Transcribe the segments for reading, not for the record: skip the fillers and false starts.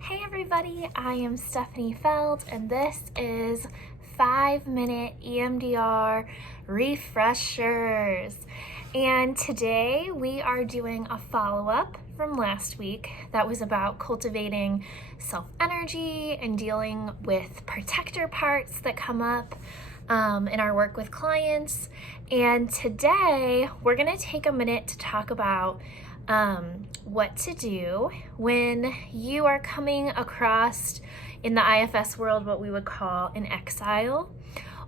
Hey everybody, I am Stephanie Feld and this is 5-minute EMDR refreshers. And today we are doing a follow-up from last week that was about cultivating self-energy and dealing with protector parts that come up in our work with clients. And today we're going to take a minute to talk about what to do when you are coming across in the IFS world what we would call an exile,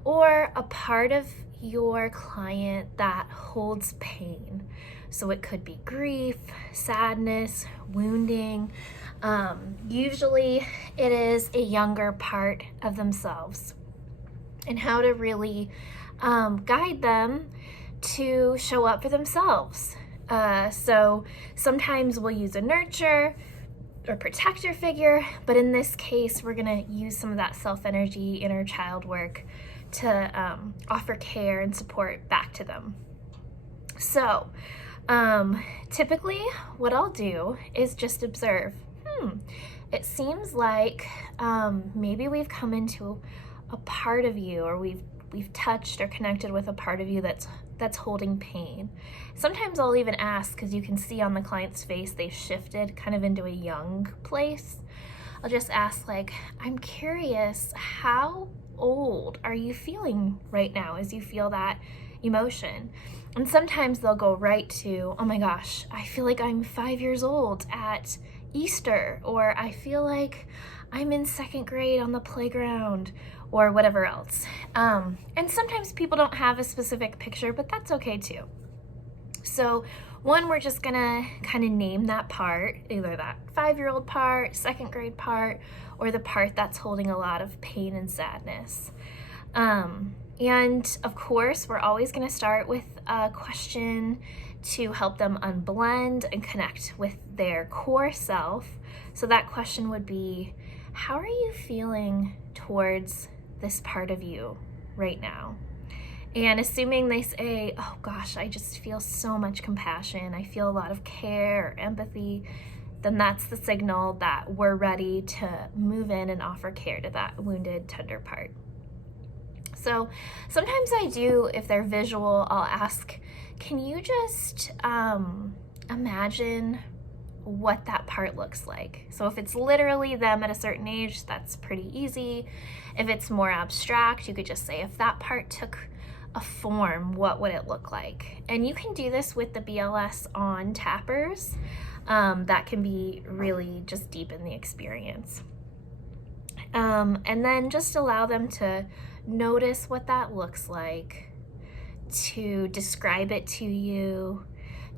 or a part of your client that holds pain. So it could be grief, sadness, wounding. Usually it is a younger part of themselves, and how to really guide them to show up for themselves. So sometimes we'll use a nurture or protector figure, but in this case, we're gonna use some of that self-energy, inner child work to offer care and support back to them. So typically what I'll do is just observe, it seems like maybe we've come into a part of you, or we've touched or connected with a part of you that's holding pain. Sometimes I'll even ask, because you can see on the client's face they've shifted kind of into a young place. I'll just ask, like, I'm curious, how old are you feeling right now as you feel that emotion? And sometimes they'll go right to, oh my gosh, I feel like I'm 5 years old at Easter, or I feel like I'm in 2nd grade on the playground, or whatever else. And sometimes people don't have a specific picture, but that's okay too. So one, we're just gonna kind of name that part, either that 5-year-old part, 2nd grade part, or the part that's holding a lot of pain and sadness. And of course, we're always gonna start with a question to help them unblend and connect with their core self. So that question would be, how are you feeling towards this part of you right now? And assuming they say, oh gosh, I just feel so much compassion, I feel a lot of care or empathy, then that's the signal that we're ready to move in and offer care to that wounded, tender part. So sometimes I do, if they're visual, I'll ask, can you just imagine what that part looks like? So if it's literally them at a certain age, that's pretty easy. If it's more abstract, you could just say, if that part took a form, what would it look like? And you can do this with the BLS on tappers. That can be really just deepen the experience. And then just allow them to notice what that looks like, to describe it to you,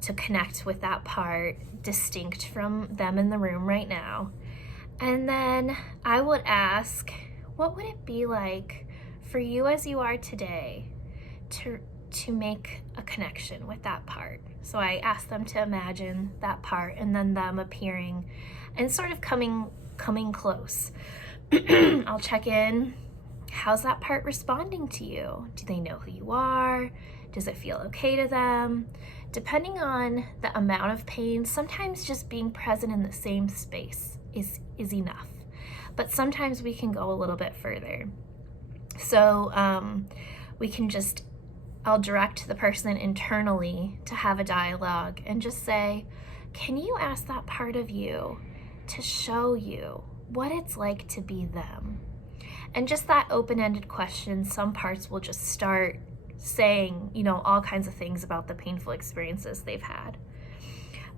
to connect with that part distinct from them in the room right now. And then I would ask, what would it be like for you as you are today to make a connection with that part? So I ask them to imagine that part, and then them appearing and sort of coming close. I'll check in. How's that part responding to you? Do they know who you are? Does it feel okay to them? Depending on the amount of pain, sometimes just being present in the same space is enough. But sometimes we can go a little bit further. So we can just, I'll direct the person internally to have a dialogue and just say, can you ask that part of you to show you what it's like to be them? And just that open-ended question, some parts will just start saying, all kinds of things about the painful experiences they've had.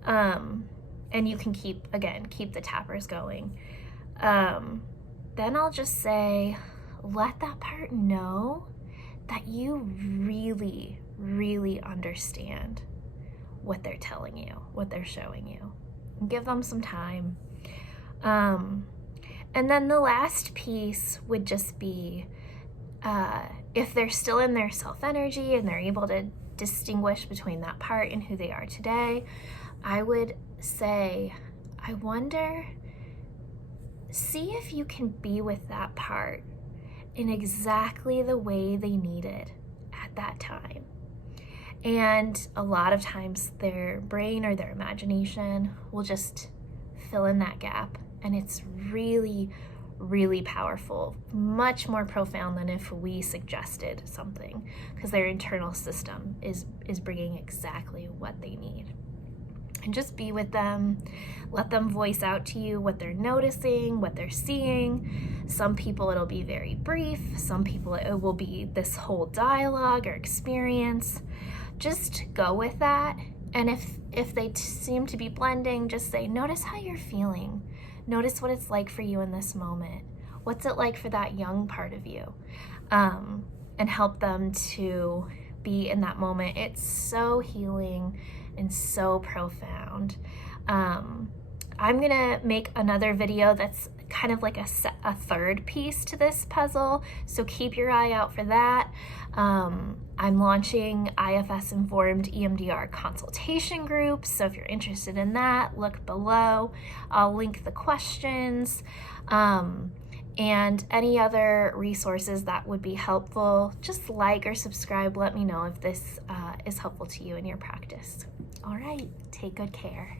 And you can keep the tappers going. Then I'll just say, let that part know that you really, really understand what they're telling you, what they're showing you. Give them some time. And then the last piece would just be, if they're still in their self-energy and they're able to distinguish between that part and who they are today, I would say, I wonder, see if you can be with that part in exactly the way they needed at that time. And a lot of times their brain or their imagination will just fill in that gap. And it's really, really powerful, much more profound than if we suggested something, because their internal system is bringing exactly what they need. And just be with them, let them voice out to you what they're noticing, what they're seeing. Some people it'll be very brief, some people it will be this whole dialogue or experience. Just go with that. And if they seem to be blending, just say, notice how you're feeling. Notice what it's like for you in this moment. What's it like for that young part of you? And help them to be in that moment. It's so healing and so profound. I'm gonna make another video that's kind of like a third piece to this puzzle, so keep your eye out for that. I'm launching IFS-Informed EMDR consultation groups, so if you're interested in that, look below. I'll link the questions. And any other resources that would be helpful. Just like or subscribe. Let me know if this is helpful to you in your practice. All right, take good care.